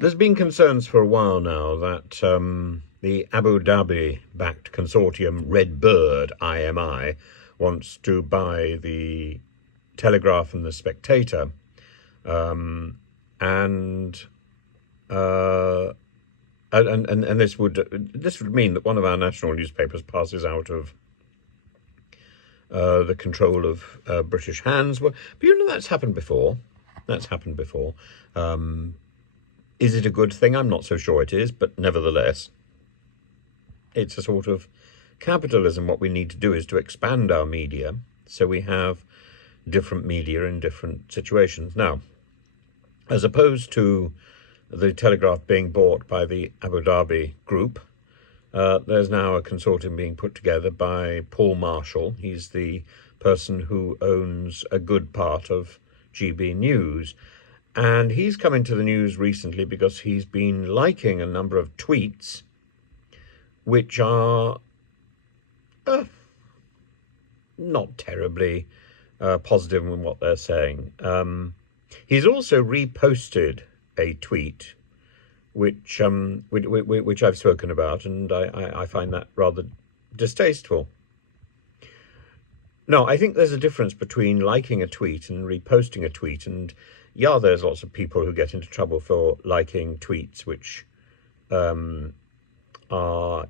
There's been concerns for a while now that the Abu Dhabi-backed consortium Redbird IMI wants to buy the Telegraph and the Spectator, and this would mean that one of our national newspapers passes out of the control of British hands. But that's happened before. That's happened before. Is it a good thing? I'm not so sure it is, but nevertheless, it's a sort of capitalism. What we need to do is to expand our media so we have different media in different situations. Now, as opposed to the Telegraph being bought by the Abu Dhabi group, there's now a consortium being put together by Paul Marshall. He's the person who owns a good part of GB News. And he's come into the news recently because he's been liking a number of tweets which are not terribly positive in what they're saying. He's also reposted a tweet which I've spoken about, and I find that rather distasteful. No, I think there's a difference between liking a tweet and reposting a tweet, and yeah, there's lots of people who get into trouble for liking tweets which are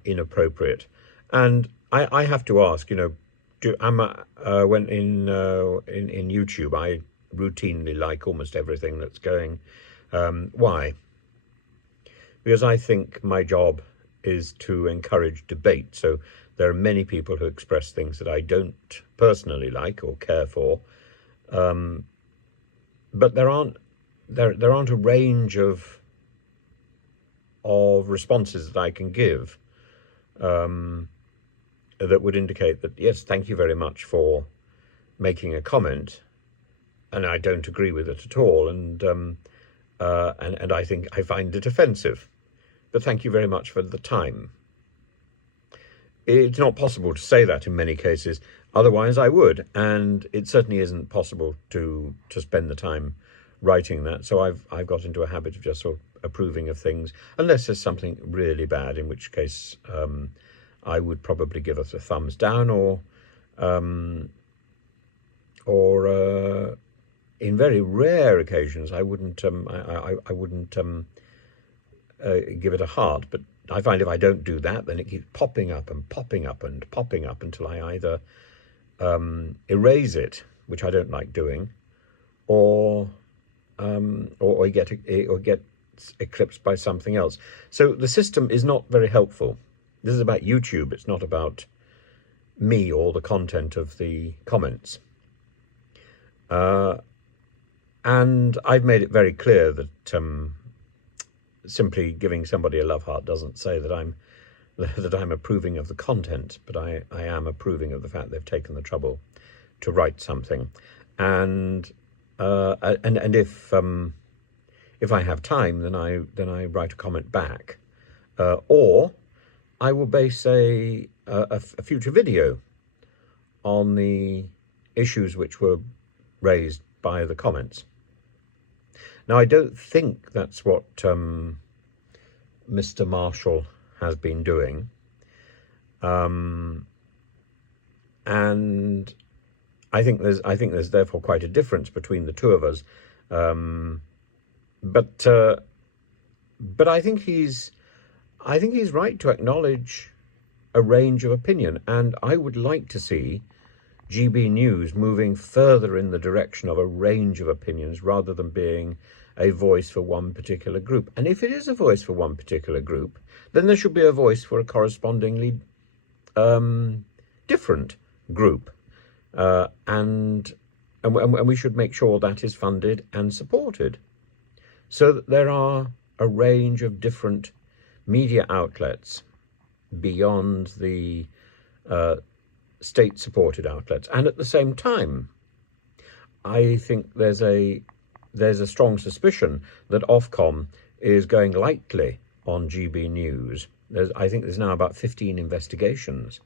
inappropriate. And I have to ask, when in YouTube, I routinely like almost everything that's going. Why? Because I think my job is to encourage debate. So there are many people who express things that I don't personally like or care for. But there aren't a range of responses that I can give that would indicate that, yes, thank you very much for making a comment, and I don't agree with it at all, and I think I find it offensive, but thank you very much for the time. It's not possible to say that in many cases. Otherwise, I would, and it certainly isn't possible to spend the time writing that. So I've got into a habit of just sort of approving of things, unless there's something really bad, in which case I would probably give us a thumbs down, or in very rare occasions I wouldn't I wouldn't give it a heart. But I find if I don't do that, then it keeps popping up and popping up and popping up until I either erase it, which I don't like doing, or it gets eclipsed by something else. So the system is not very helpful. This is about YouTube. It's not about me or the content of the comments. And I've made it very clear that simply giving somebody a love heart doesn't say that I'm approving of the content, but I am approving of the fact they've taken the trouble to write something. And if I have time, then I write a comment back, or I will base a future video on the issues which were raised by the comments. Now, I don't think that's what Mr. Marshall has been doing, and I think there's therefore quite a difference between the two of us. But I think he's right to acknowledge a range of opinion, and I would like to see GB News moving further in the direction of a range of opinions rather than being a voice for one particular group. And if it is a voice for one particular group, then there should be a voice for a correspondingly different group, and we should make sure that is funded and supported, so that there are a range of different media outlets beyond the state-supported outlets. And at the same time, I think there's a strong suspicion that Ofcom is going lightly on GB News. I think there's now about 15 investigations,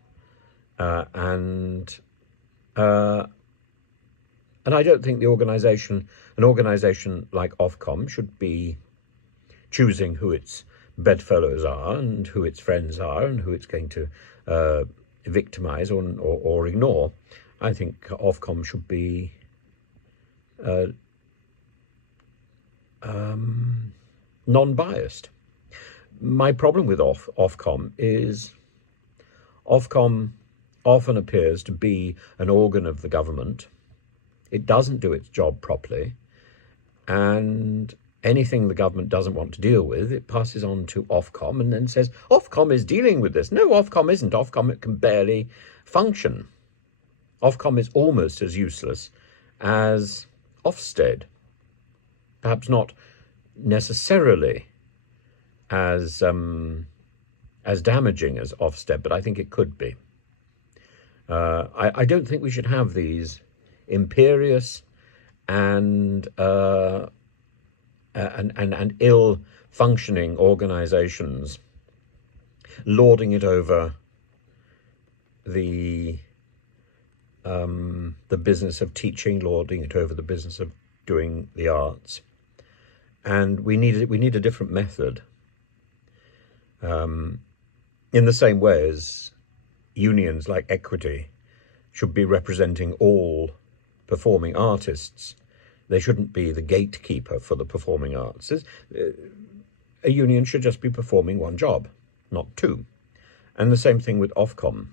and I don't think an organisation like Ofcom should be choosing who its bedfellows are and who its friends are and who it's going to victimise or ignore. I think Ofcom should be non-biased. My problem with Ofcom is Ofcom often appears to be an organ of the government. It doesn't do its job properly, and anything the government doesn't want to deal with, it passes on to Ofcom and then says, Ofcom is dealing with this. No, Ofcom isn't. Ofcom can barely function. Ofcom is almost as useless as Ofsted. Perhaps not necessarily as damaging as Ofsted, but I think it could be. I don't think we should have these imperious and ill-functioning organisations lording it over the business of teaching, lording it over the business of doing the arts. And we need a different method. In the same way as unions like Equity should be representing all performing artists, they shouldn't be the gatekeeper for the performing arts. A union should just be performing one job, not two. And the same thing with Ofcom.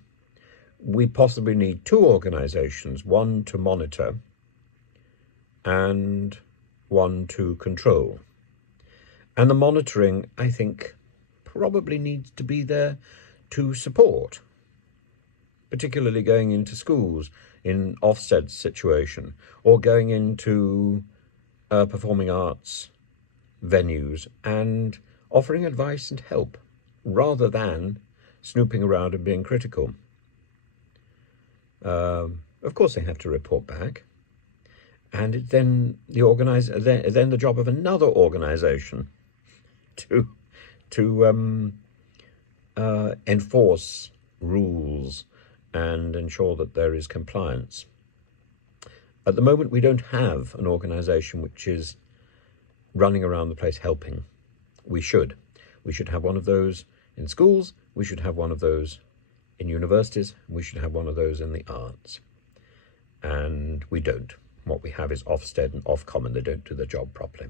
We possibly need two organisations, one to monitor and one to control. And the monitoring, I think, probably needs to be there to support, particularly going into schools in Ofsted's situation, or going into performing arts venues and offering advice and help, rather than snooping around and being critical. Of course, they have to report back, and it's then the job of another organisation to enforce rules and ensure that there is compliance. At the moment, we don't have an organisation which is running around the place helping. We should have one of those in schools. We should have one of those in universities. We should have one of those in the arts. And we don't. What we have is Ofsted and Ofcom, and they don't do their job properly.